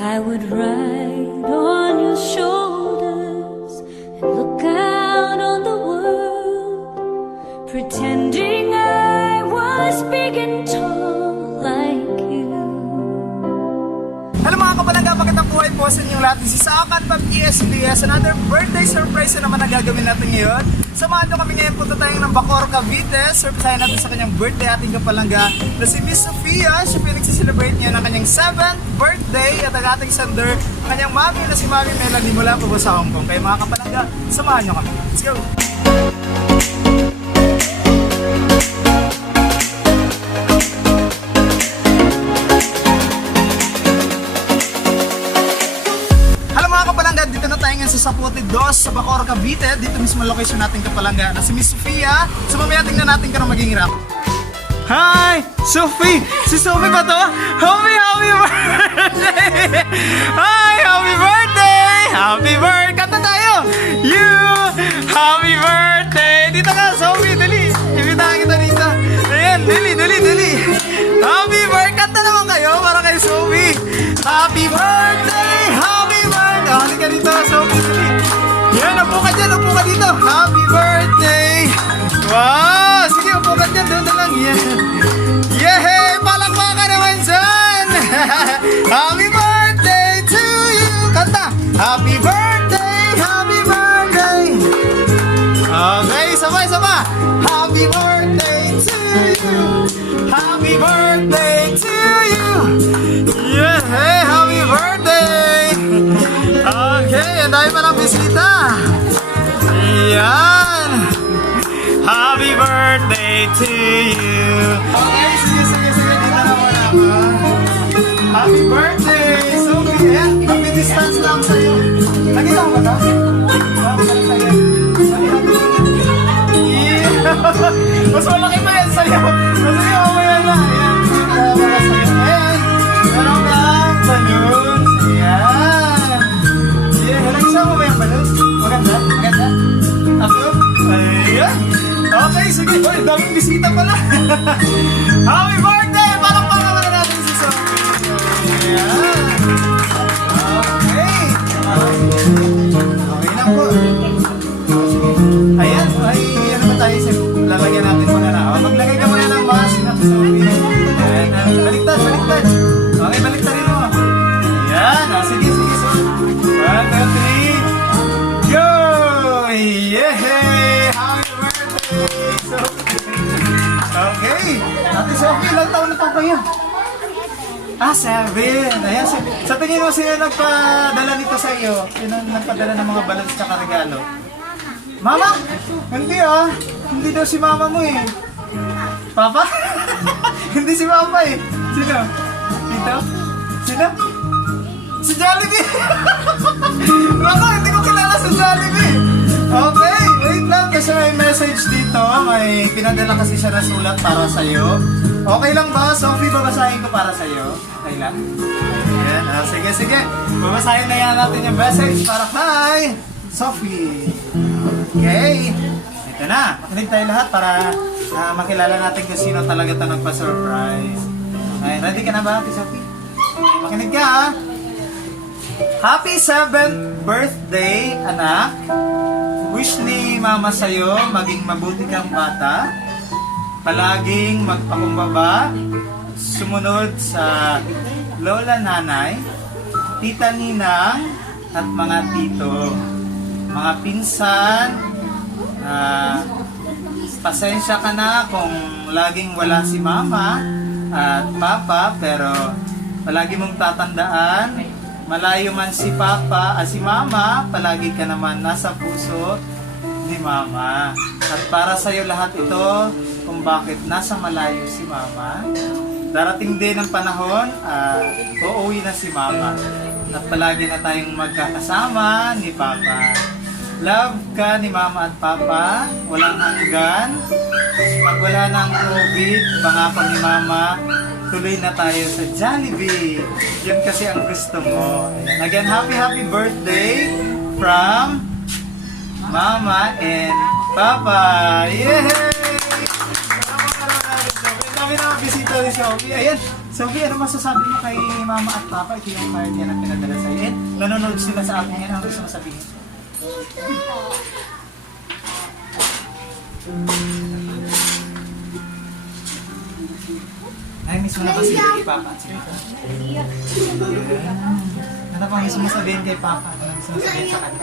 I would ride on your shoulders and look out on the world, pretending I was big and tall like you. Hello mga kapalangga, magandang buhay po sa inyong lahat. This is Akan Pab ESBS. Another birthday surprise na naman ang gagawin natin ngayon. Samahan nyo kami ngayon, punta tayo ng Bacoor, Cavite. Surprisehin natin sa kanyang birthday ating kapalangga na si Miss Sofia. Siya pinagsiselebrate niya ng kanyang 7th birthday at ang ating sender, ang kanyang mami na si Mami Melanie mula po sa Hong Kong. Kaya mga kapalangga, samahan nyo kami. Let's go! Dito na tayo ngayon sa Saputi 2 sa Bacoor, Cavite. Dito mismo ang location natin kapalangga na si Miss Sofia. So mamaya tingnan natin kung ano maging rap. Hi! Sophie! Si Sophie ba to? Happy birthday! Hi! Happy birthday! Happy birthday! Kanta tayo! You! Happy birthday! Dito ka, Sophie! Dali! Ibitahan kita dito. Ayan! Dali! Happy birthday! Kanta naman kayo para kay Sophie! Happy birthday! Happy birthday! Halika dito, Sophie! Dali! Yan! Upo ka dyan! Upo ka dito! Happy birthday! Wow! Sige, upo ka dyan! Doon na lang! Yan! Yehey! Palakpakan naman dyan! Happy birthday to you! Kanta! Happy birthday! Happy birthday! Okay, sabay! Happy birthday to you! Happy birthday to you! Yehey! Happy birthday! Okay, ang dami pa ng bisita! Yan! Happy birthday to you! Okay, sige. Dito na muna ako. Happy birthday! Sophie, ayan. Mag-distance lang sa'yo. Nakita mo ba ito? Mas malaki pa yan sa'yo. Mas mamaya na. Ayan. Ayan. Meron kang balloons. Ayan. Nag-isa mo ba yung balloons? Maganda? Approve? Ayan. Okay, sige. Uy, daming bisita pala. Happy birthday! Palakpakan naman natin si Sophie. Ayan. Okay. Okay lang po. Ayan. Ay, ano ba tayo? Lalagyan natin muna na. Maglagay ka muna ng mask na si Sophie. Ayan. Baliktad. Okay, baliktarin mo. Ayan. Sige. So, 1, 2, 3. Go! Yehey! Happy birthday, Sophie! Okay. Ate Sophie, ilang taon na pa kayo? 7. Ayan. Sa tingin mo, sino nagpadala nito sa iyo? Sino nagpadala ng mga balance at regalo? Mama? Hindi Hindi daw si mama mo eh. Papa? Hindi si Papa eh. Sino? Dito? Sino? Si Jollibee! Mama, hindi ko kilala si Jollibee! Okay, wait lang kasi may message dito. May pinadala kasi siya na sulat para sa'yo. Okay lang ba? Sophie, babasahin ko para sa'yo. Okay lang? Ayan, sige. Babasahin na yan natin yung message para kay Sophie. Okay. Ito na. Makinig tayo lahat para makilala natin kung sino talaga ito nagpa-surprise. Okay, ready ka na ba, Ate Sophie? Makinig ka, ha? Happy 7th birthday, anak. Wish ni Mama sa'yo maging mabuti kang bata. Palaging magpakumbaba. Sumunod sa lola, nanay, tita, ninang, at mga tito. Mga pinsan, pasensya ka na kung laging wala si Mama at Papa, pero palagi mong tatandaan, malayo man si Papa at si Mama, palagi ka naman nasa puso ni Mama. At para sa iyo lahat ito, kung bakit nasa malayo si Mama, darating din ang panahon, uuwi na si Mama. At palagi na tayong magkakasama ni Papa. Love ka ni Mama at Papa, walang hanggan. Pag wala ng COVID, pangako ni Mama, tuloy na tayo sa Jollibee. Yun kasi ang gusto mo. Again, happy birthday from Mama and Papa. Yay! Kami na bisita ni Sophie. Ayan, Sophie, ano masasabi mo kay mama at papa? Ito yung card yan ang pinadala sa'yo. And nanonood sila sa atin yan. Ano gusto mo sabihin? Ay, miss mo na kasi kay papa. Sige. Ano pa gusto mo sabihin kay papa? Ano gusto mo sabihin sa kanya?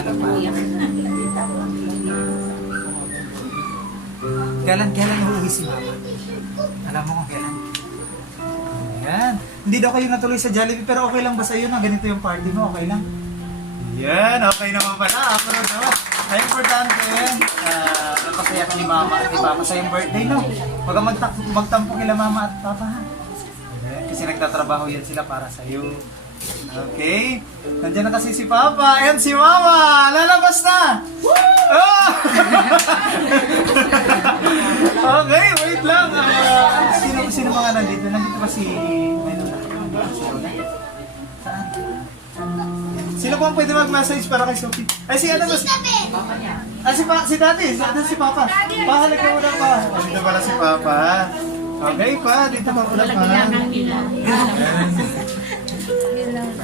Ano pa? Kailan uuwi si mama? Alam mo kung kailan? Ayan. Hindi daw kayo natuloy sa Jollibee, pero okay lang ba sa'yo na ganito yung party mo? Okay lang? Yan, okay naman pala. Pero naman, ay importante yan. Napasaya ka ni mama at ni papa sa iyong birthday, no? Huwag kang magtampo kila mama at papa, ha? Ayan, kasi nagtatrabaho yan sila para sa'yo. Okay. Nandiyan na kasi si papa. Ayan si mama. Lalabas na. Oh! Okay, wait lang. Sino mga nandito? Nandito ba si Maynula? Saan? Sino po ang pwede mag-message para kay Sophie? Ay, si ano ba? Si Daddy. Si Papa. Pahalik ka muna pa. Dito pala si Papa. Okay pa. Dito pa muna pa.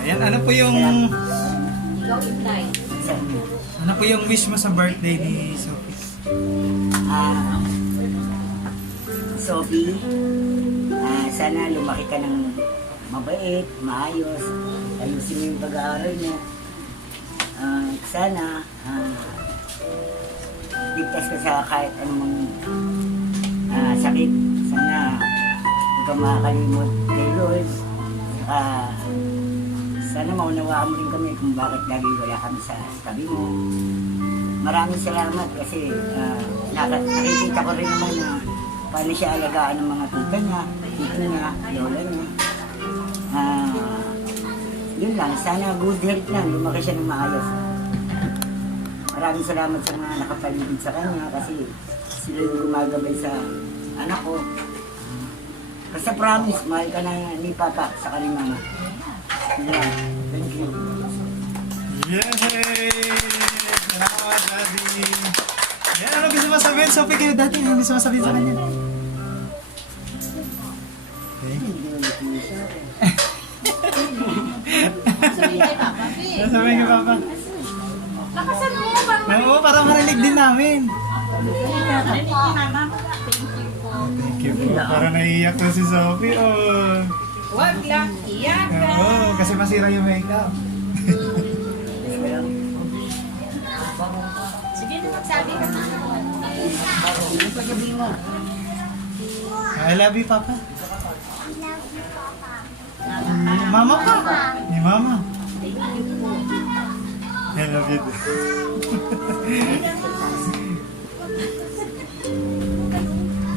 Ayan, ano po yung wish mo sa birthday ni Sophie? Sophie, sana lumaki ka ng mabait, maayos, ayusin mo yung pag-aaral mo. Sana ligtas ka sa kahit anumang sakit. Sana huwag ka makakalimot kay Lord. Sana maunawaan mo rin kami kung bakit lagi wala kami sa tabi mo. Maraming salamat kasi nakikita ko rin naman na paano siya alagaan ng mga tita niya, lola niya. Yun lang, sana good health lang, lumaki siya ng maayos. Maraming salamat sa mga nakapaligid sa kanya kasi sila yung gumagabay sa anak ko. Basta promise, mahal ka na ni Papa sa kanyang mama. Yeah, thank you. Yay! Salamat, Daddy! Yan, ano gusto mo sabihin? Sophie, kayo dati, ano gusto mo sabihin sa kanya? Ano sabihin kay Papa? Lakasan mo para Oo, para marinig din namin. marinig ni mama. Thank you po. Para naiiyak na si Sophie. Oh. Huwag lang iyakan. Oo, kasi masira yung makeup. Sige na magsabi ka na. I love you, Papa. Mama pa. Ni Mama. I love you.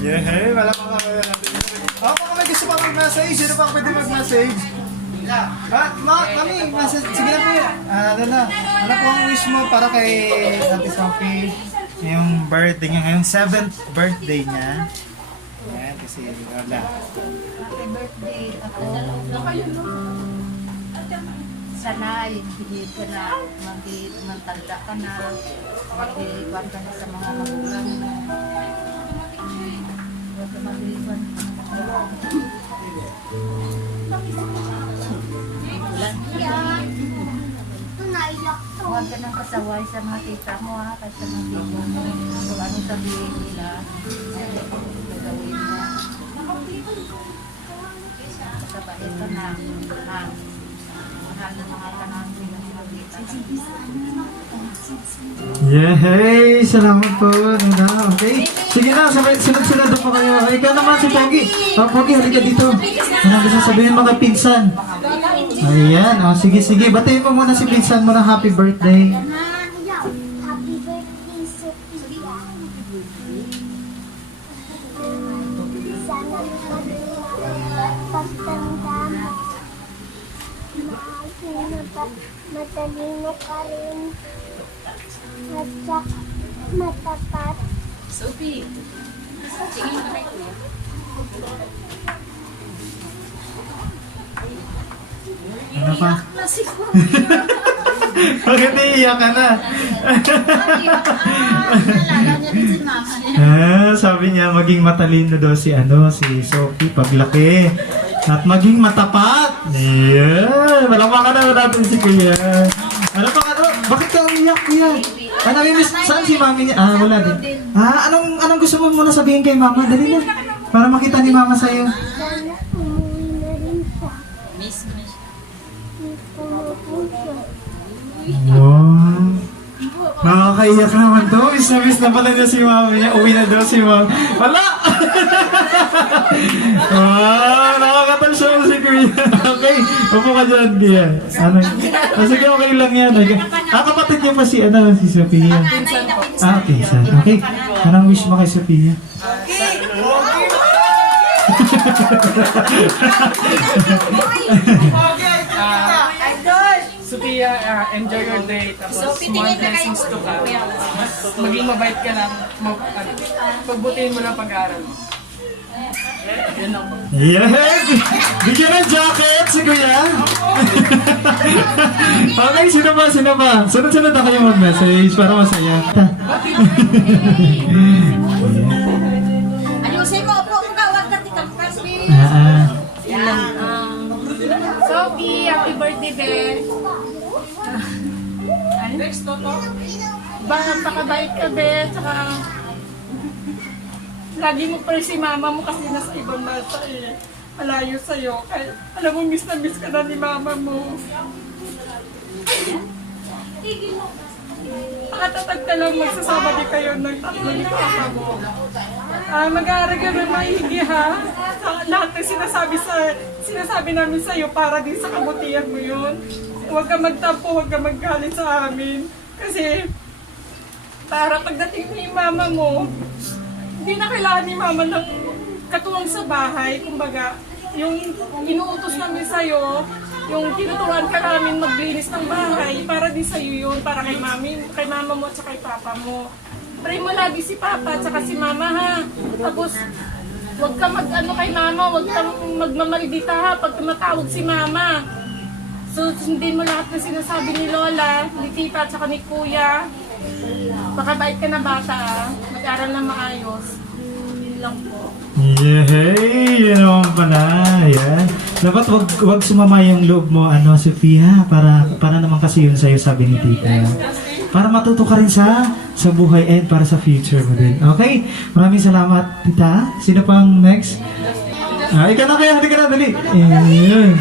Yeah, wala pa kami natin. Baka may gusto pa mag-message. Sino pa pwede mag-message? Kami, message. Sige na po. Ano po ang wish mo para kay Ate Sophie? Yung birthday niya, ngayong 7th birthday niya. Ayan, kasi wala. Happy birthday ako. Sana hindi ka na magtanda ka na, mag-iwan ka na sa mga magulang mo. Huwag ka mag-iwan ka na magulang. Huwag ka nang kasaway sa mga tita mo ha, kahit sa mga tita mo. Kung anong sabihin nila, gagawin mo. Kasabait ka na, mahal na mga kanang Yay! Salamat po. Okay. Sige na, sunod-sunod po kayo. Ikaw naman si Pogi. Pogi, halika dito. Ano gusto sabihin mga pinsan? Ayan, sige. Batiin mo muna si pinsan mo ng happy birthday. Happy birthday, Sophia. Sana pagtanda mo. Matalino ka rin. At saka matapat. Sophie, tingin mo kay kuya. Ano pa? Si kuya. Bakit naiiyak ka na? Naalala niya rin si mama. Sabi niya, maging matalino daw si Sophie paglaki. At maging matapat. Yeah. Malamakan na natin si Kuya. Ano pa ano? Bakit ka umiyak, Kuya? Namimiss, saan si mami niya? Wala din. Anong gusto mo muna sabihin kay mama? Dali na. Para makita ni mama sa'yo. Sana umuwi na rin siya. Miss ko na po siya. Wow. Nakakaiyak naman to. Miss na pala niya si mami niya. Uwi na daw si mami. Wala! Wow, nakakatalsya mo si Kuya. Okay, upo ka dyan, Kuya. Sige, okay lang yan. Kapatid niya pa si Sophia. Pinsan. Okay, anong wish mo kay Sophia? Sophia, enjoy your day. Tapos, more blessings to come. Maging mabait ka lang. Pagbutihin mo lang pag-aaral mo. Yan lang po. Yeah! Bigyan ng jacket si Kuya! Okay, sino ba? Sunod-sunod na kayo mag-message para masaya. Ayusin mo po, magawag ka tika kasi. Sophie, happy birthday, Ben. Next, Toto. Pakabait ka, Ben. Tsaka, lagi mo pa rin si mama mo kasi nasa ibang bansa eh. Malayo sa'yo. Kaya, alam mo, miss na miss ka na ni mama mo. Pakatatag ka lang, magsasama din kayo ng tatlo ni papa mo. Mag-aaral ka na maigi ha. Lahat ng sinasabi namin sa'yo para din sa kabutihan mo yun. Huwag ka magtampo, huwag ka maggalit sa amin. Kasi, para pagdating ni mama mo, hindi na kailangan ni mama ng katuwang sa bahay. Kumbaga, yung inuutos namin sa'yo, yung tinuturuan ka namin maglinis ng bahay, para din sa'yo yun, para kay mama mo at kay papa mo. Pray mo lagi si papa at si mama ha. Tapos, huwag ka kay mama, huwag kang magmamaldita ha pag tumatawag si mama. So, sundin mo lahat ng sinasabi ni Lola, ni Tita at ni Kuya. Pakabait ka na bata ha. Mag-aral na maayos. Yun lang po. Yay! Yun naman pala. Yan. Dapat wag sumama yung loob mo, Sophia. Para naman kasi yun sa'yo, sabi ni Tita. Para matuto ka rin sa buhay and para sa future mo din. Okay? Maraming salamat, Tita. Sino pang next? Ikaw na kaya. Hindi ka na, dali. Ayan.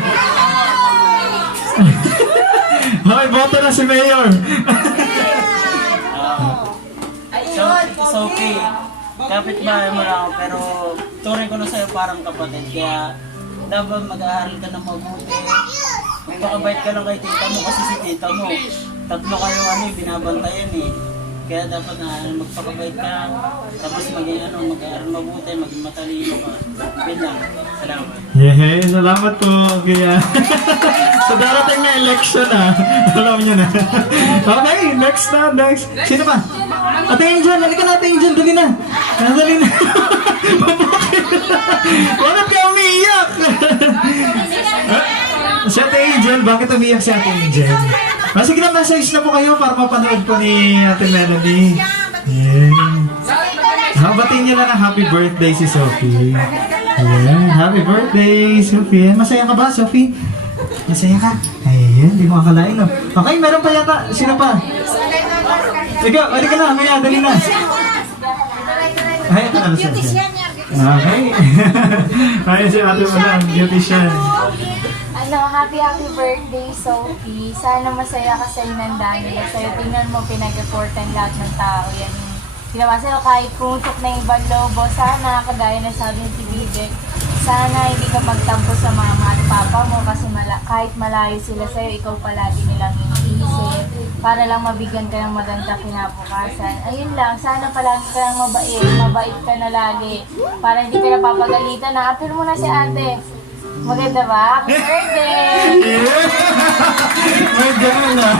Okay, boto na si Mayor. Sophie, kapit-bahay mo lang ako, pero turing ko na sa'yo parang kapatid. Kaya dapat mag-aaral ka ng mabuti. Magpakabait ka lang kay tita mo kasi si tita mo. Tatlo kayo binabantayan eh. Kaya dapat magpakabait ka. Tapos mag-aaral mabuti, maging matalino ka. Yun lang. Salamat. Yay! Salamat po, Kuya. Sa darating na election alam niyo na. Okay, next. Sino pa? Ate Angel, halika na Ate Angel, dali na. Dali na. Bakit ka umiiyak? Si Ate Angel, bakit umiiyak si Ate Angel? Sige na, message na po kayo para mapanood po ni Ate Melanie. Batiin niyo na ng happy birthday si Sophie. Happy birthday, Sophie. Masaya ka ba, Sophie? Masaya ka? Ayun, hindi mo akalain, no? Okay, meron pa yata. Sino pa? Ikaw, halika na, Maya, dali na. Ay, ito na, Sophie. Okay. Ayun si ate mo lang, beautician. Happy birthday, Sophie. Sana masaya ka sa inanda nila sa'yo. Tingnan mo, pinag-effortan lahat ng tao. Yan yung ginawa sa'yo kahit pumusok na ibang lobo. Sana, kagaya na sabi ni si Bibe, sana hindi ka magtampo sa mama at papa mo kasi kahit malayo sila sa'yo, ikaw palagi nilang iniisip para lang mabigyan ka ng maganda kinabukasan. Ayun lang, sana palagi ka lang mabait ka na lagi para hindi ka napapagalitan. Apil mo na si ate. Maganda ba? Happy birthday! Yeah! May ganun na.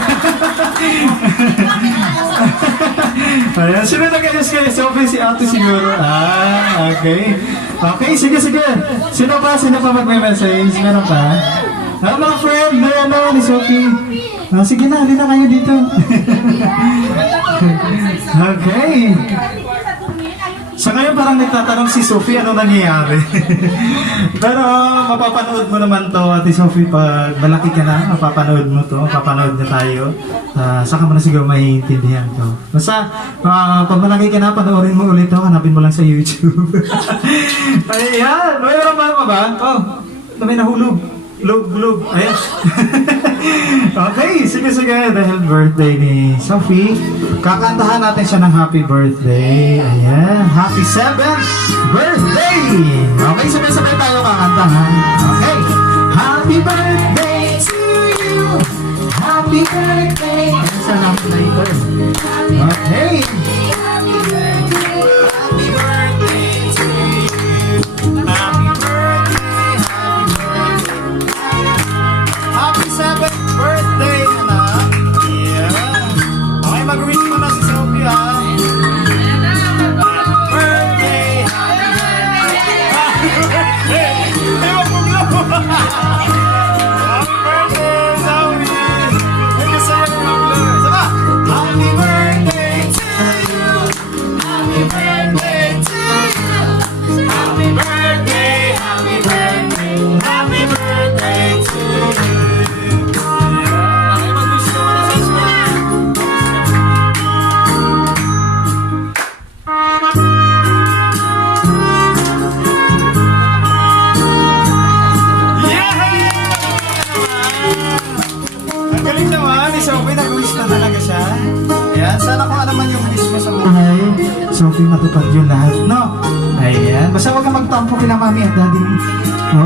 Ayan, sino nag-ayos kayo? Sophie, si ate siguro. Okay. Okay, sige. Sino pa mag-message? Meron pa? Mga friend, ni Sophie. Sige na, halina kayo dito. Okay. Sa ngayon parang nagtatanong si Sophie ano nangyayari. Pero mapapanood mo naman to, Ate Sophie, pag malaki ka na, mapapanood mo to, mapapanood na tayo. Saka mo na siguro maiintindihan to. Basta, pag malaki ka na, panoorin mo ulit to, hanapin mo lang sa YouTube. Ayan, mayroon ba? Oh, may nahulog. Log. Ayan. Okay, sige. Dahil birthday ni Sophie, kakantahan natin siya ng happy birthday. Ayan, happy 7th birthday! Okay, sabay-sabay tayo kakantahan. Okay, happy birthday to you. Happy birthday. Saan natin na ito? Okay. Happy birthday to you. Happy birthday. Happy 7th birthday, anak! Yeah! Okay, mag-wish mo na si Sophie, ha? Happy birthday! Happy birthday! Ay, mapuglo! Happy birthday, Sophie! Ay, kasaya mo mapuglo. Sama! Happy birthday to you! Happy birthday to you! Happy birthday! Happy birthday! Happy birthday to you! Ang galing naman, ni Sophie, nag-wish na talaga siya. Ayan, sana kung ano man yung wish mo sa buhay, Sophie, matupad yun lahat, no? Ayan, basta huwag kang magtampo kina mami at daddy.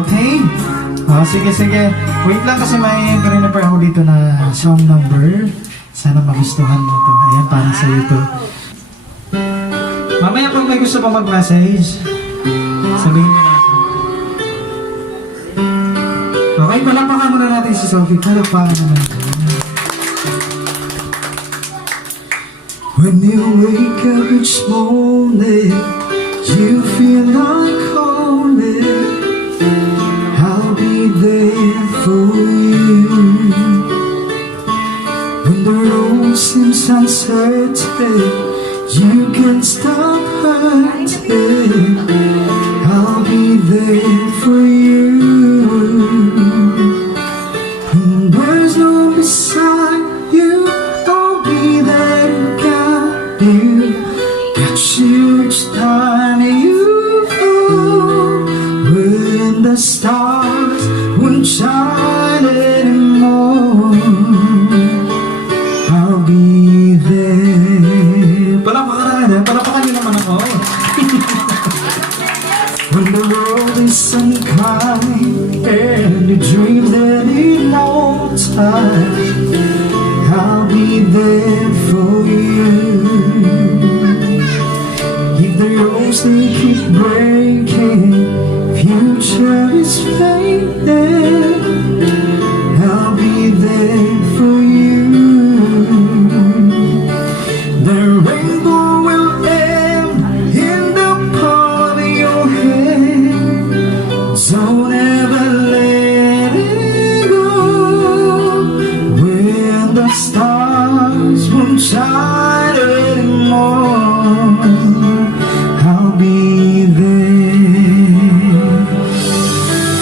Okay? Oh, sige. Wait lang kasi may prepare ako dito na song number. Sana magustuhan mo to. Ayan, para sa iyo to. Mamaya pag may gusto pa mag-message, sabihin mo na ako. Okay, palakpakan muna natin si Sophie. Palakpakan naman ito. When you wake up each morning, you feel like calling. I'll be there for you. When the road seems uncertain, you can stop hurting. I'll be there for you. When there's no one beside you, I'll be there to guide you. Got you each time you fall. When the stars won't shine anymore, I'll be there. Palapakan niyo naman ako. When the world is unkind and your dreams that need no time, I'll be there for you. If the roads they keep breaking, future is fading, I'll be there for you. The rainbow will end in the palm of your hand. Don't ever let it go. When the stars won't shine anymore, I'll be there.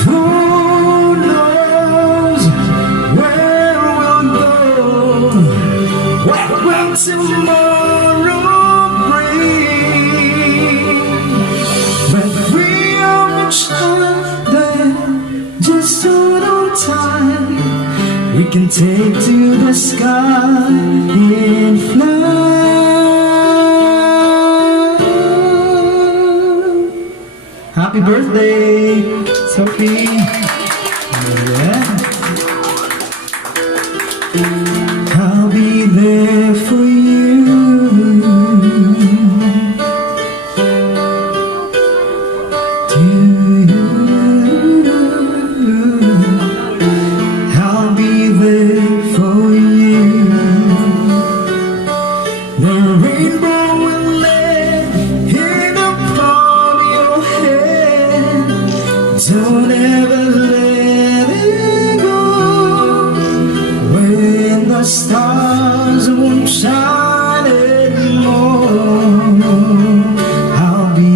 Who knows where we'll go? What will tomorrow bring? But we are much other, just hold on tight. We can take to the sky and fly. Happy birthday, Sophie. Yeah. I'll be there for you. I'll be there for you. The rainbow will land in the palm of your hand. Don't ever let it go. When the stars won't shine anymore, I'll be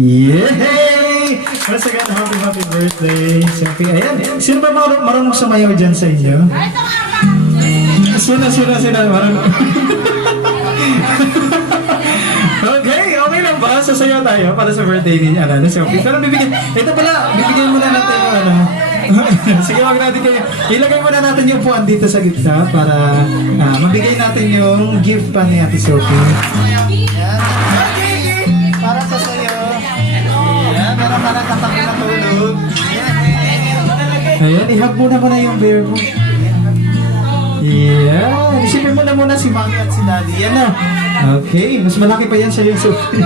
Yay! Once again, happy birthday, Sophie. Ayan, sino ba marunong sumayaw dyan sa inyo? Sino, marunong. Okay lang ba? Sasayaw tayo para sa birthday ni Sophie. Pero bibigyan muna natin yung Sige, wag natin kayo. Ilagay muna natin yung puwan dito sa gitna para mabigay natin yung gift pa ni Ate Sophie. Para sa sayo. Ayan, para katabi na tulog. Ayan, ihag muna yung bear mo. Ayan, isipin mo na muna si Mami at si Daddy. Yan na. Okay, mas malaki pa yan sa'yo, Sophie.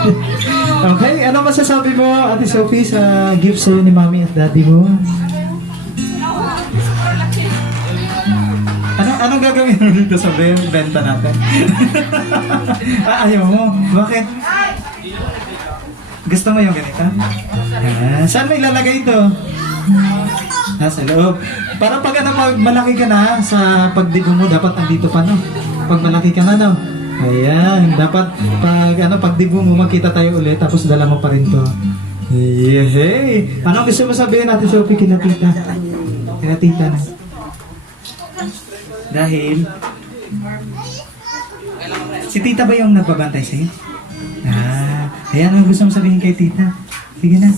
Okay, ano masasabi mo, Ate Sophie, sa gift sa'yo ni Mami at Daddy mo? Anong gagawin mo dito sa benta natin? Ayaw mo? Bakit? Gusto mo yung ganito? Saan mo ilalagay ito? Sa loob. Para pag malaki ka na sa pagdibo mo, dapat andito pa, no? Pag malaki ka na, no? Ayan, dapat pagdibo mo, magkita tayo ulit, tapos dala mo pa rin to. Yehey! Anong gusto mo sabihin natin, Sophie, kina tita? Kina tita na. Dahil, si tita ba yung nagpabantay sa'yo? Ayan, ano gusto mo sabihin kay tita? Sige na.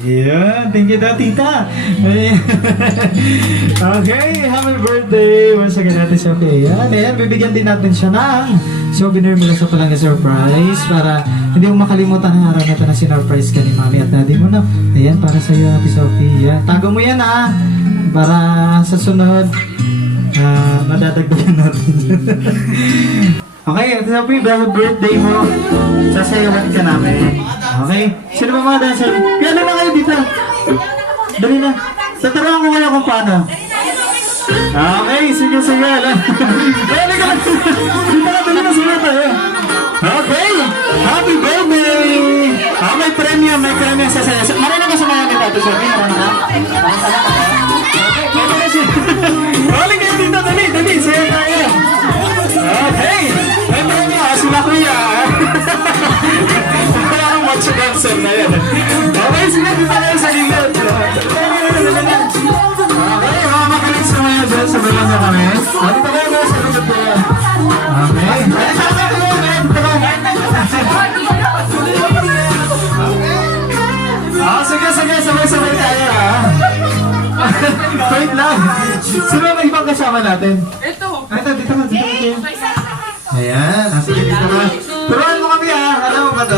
Yeah, thank you daw, tita. Okay, happy birthday once again natin sa Kaya. Ayan, bibigyan din natin siya ng souvenir mula sa Palangga Surprise para hindi mo makalimutan ang araw na ito na sinurprise ka ni Mami at Daddy mo, no? Ayan, para sa iyo, Ate Sophie. Ayan, tago mo yan, ha? Para sa sunod, madadagdagan natin. Okay, Ate Sophie, dahil birthday mo, sasayawan ka namin. Okay? Sino ba mga dancer? Kaya na kayo dito. Dali na. Tataruan ko kayo kung paano. Okay, sige. Dali ka. Dali na, sige tayo. Okay, happy birthday! May premyo sa saya. Marina ka sa mga kita, Ate Sophie. Marina ka? Dali kayo dito, dali. Saya tayo. Okay, may premyo. Sila kuya. Sa dancer na yan. Okay, sige, dito kayo sa gilid. Okay, mga makinig sa mga dyan sa balang na kami. Dito kayo sa gilid po. Okay. Sige, sabay tayo, ha? Wait lang. Sino ang ibang kasama natin? Ito, dito ka. Ayan, sige, dito ka. Turuan mo kami, ha? Alam mo ba ito?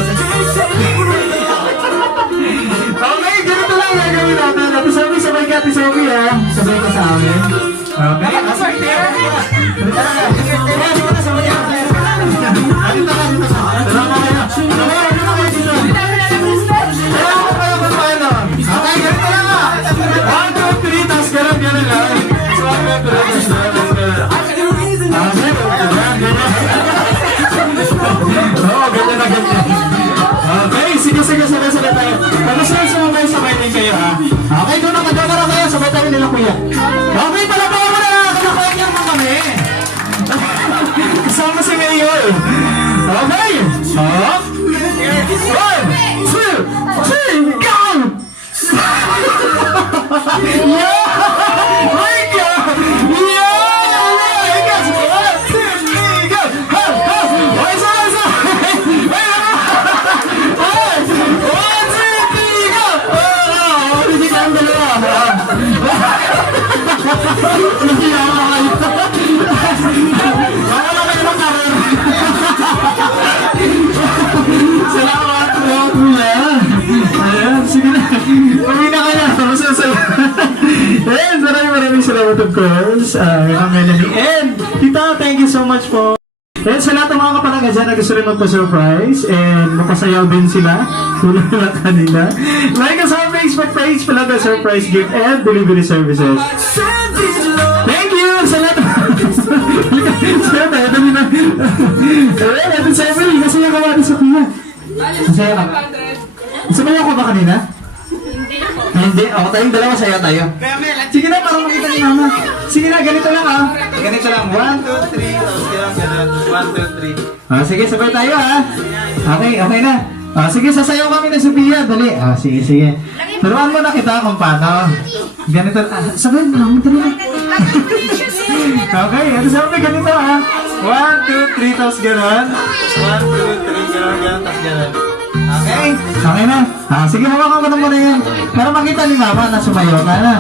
Okay, ganito lang gagawin natin. Ate Sophie, sabay ka, Ate Sophie, ha? Sabay ka sa amin. Okay. Okay, ganito lang, ha? 1, 2, 3, tapos ganun lang. So, 1, 2, 3, Oo, ganyan na ganyan. Okay, sige tayo. Tapos lang sabay din kayo, ha? Okay, doon ang kadamara kayo, sabay tayo nila kuya. Okay, palabaw mo na, kalakayan niya naman kami. Kasama si Mayor. Okay, 1, 2, 3, go! Yeah! My God! Salamat po, kuya. Ayan, sige na. Pumina ka na. Masasaya. Ayan, maraming salamat, of course. Melanie. And, tita, thank you so much po. And sa lahat ng mga kapalangga dyan na gusto rin magpa-surprise and mapasayaw din sila. Tulad na kanila. Like us on Facebook page, Palangga Surprise Gift and Delivery Services. Thank you sa lahat. Saya tayo, dali na. Ayan, natin sa Emily. Masaya ka ba, Ate Sophia? Masaya ka ba? Sumaya ko ba kanina? Hindi. Ako tayong dalawa, saya tayo. Sige na, parang makita ni Mama. Sige na, ganito lang, ha? Ganito lang. 1, 2, 3. Tapos ganun. 1, 2, 3. Sige, sabay tayo ha. Okay, okay na. Sige, sasayaw kami ng Sophia. Dali. Sige, sige. Turuan mo na kita kung paano. Ganito. Sabay mo lang. Dali na. Okay, ito sabi ganito ha. 1, 2, 3. Tapos ganun. 1, 2, 3. Ganun. Tapos ganun. Okay? Okay na. Sige, hawakan ko na muna yan. Para makita ni Mama na sumayo ka na.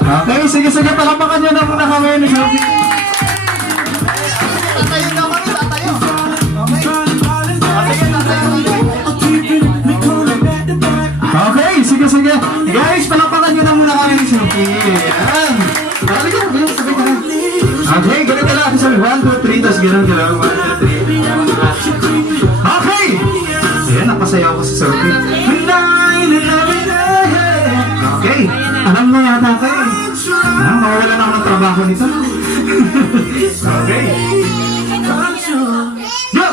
Okay, sige, sige. Palapakan nyo na muna kami ni Sophie. Tatayo na kami, tatayo. Okay. Sige, tatayo. Okay, sige, sige. Guys, palapakan nyo na muna kami ni Sophie. Ayan. Sabi ka na. Okay, ganito lang. Sabi, 1, 2, 3. Tapos gano'n, gano'n. 1, 2, 3. Okay! Ayan, napasayaw ko si Sophie. Okay, alam na yata kayo. Mawala na ako ng trabaho nito. Okay. Go!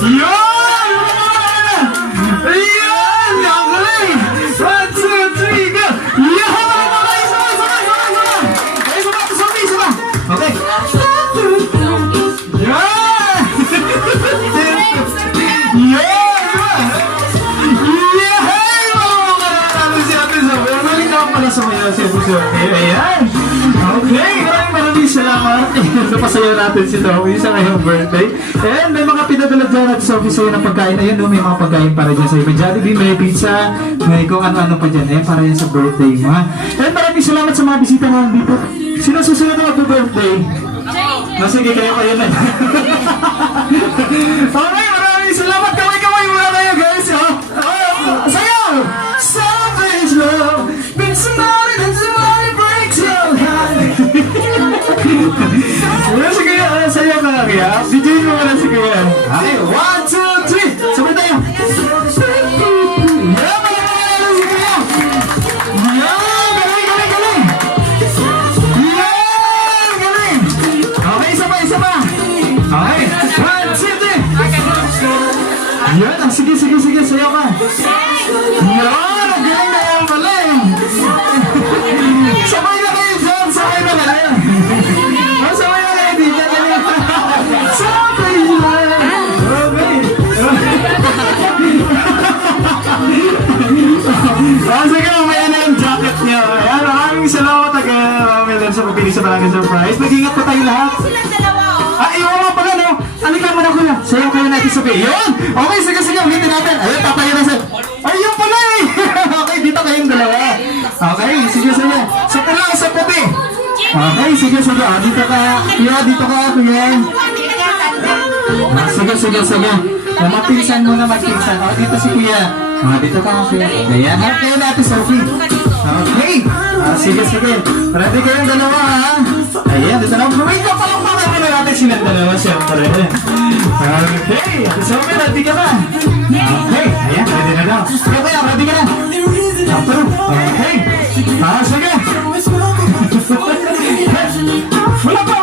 Yun! Yun! Okay! 1, 2, 3, go! Yun! Okay, sama! Okay. Yan! Ayan! Okay! Maraming salamat! Napasayaw natin si Sophie sa ngayong birthday. And may mga pinadala dyan at Sophie sa'yo ng pagkain. Ayun, no? May mga pagkain para dyan sa'yo. May Jollibee, may pizza, may kung ano-ano pa dyan. Ayan, para yan sa birthday mo. And maraming salamat sa mga bisita na dito. Sino susunod na mag-birthday? Sige, kayo na. Okay, maraming salamat. Kamay-kamay muna kayo, guys. Sayaw! Savage love, been somebody that somebody breaks your heart. Sige, sayaw ka lang, kaya. Bidyoin mo muna si Kuya. Okay, 1, 2, 3. Sabay tayo. Yeah, malalaman si Kuya. Yeah, galing. Okay, isa pa. Okay, 1, 2, 3. Yan, sige, sayaw ka. Yan, ang galing na yan pala eh. Sabay na kayo dyan, sabay na kayo dito. Sabay na. Sige, mamaya na yung jacket niya. Ayan, maraming salamat again, Mami Len, sa pagpili sa malaking surprise. Mag-ingat po tayo lahat. Iwan mo pala, no? Halika mo na, Kuya. Sayaw kayo natin sa yun! Okay, sige, ulitin natin. Ayun, tatayo na sa... Ayun pala eh! Okay, dito kayong dalawa. Okay, sige. Sa pula, sa puti. Okay, sige. Dito ka. Kuya, dito ka, Kuya. Sige. Mapinsan muna, mapinsan. Dito si Kuya. Dito ka, Kuya. Ayan, help kayo natin, Sophie. Okay. Sige. Ready kayong dalawa, ha? Ayan, dito na. Wait ka pala natin silang dalawa, siyempre. Okay, Sophie, ready ka ba? Okay, ayan, ready na daw. Okay, ready ka na? Okay. Sige. Wala pa.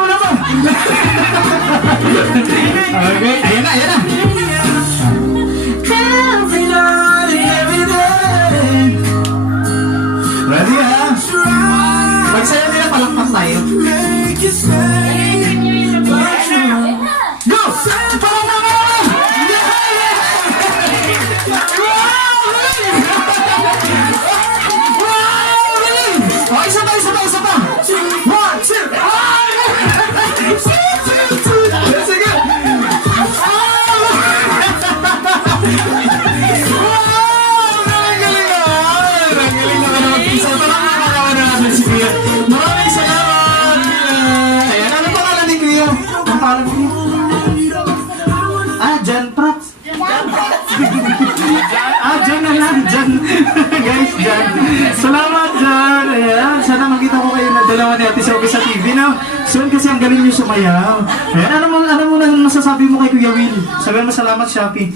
Okay, ayan na. Ready, ha? Pagsayaw nila, palakpak tayo. Go! Isa pa! 1, 2, sige! Nagaling naman naman. Isa pa lang nakakawa na natin si Kuya. Maraming salamat! Ayan, ano pangalan ni Kuya? Ang pangalan ni Kuya? Jan Prats. Jan na lang. Jan. Guys, Jan. Salamat, Jan. Ayan, sana makita ko kayo na dalawa ni Ate Sophie sa TV, no? Soon kasi ang galing niyo sumayaw. Ayan, ano mo na masasabi mo kay Kuya Will? Sabihan mo salamat, Shopee.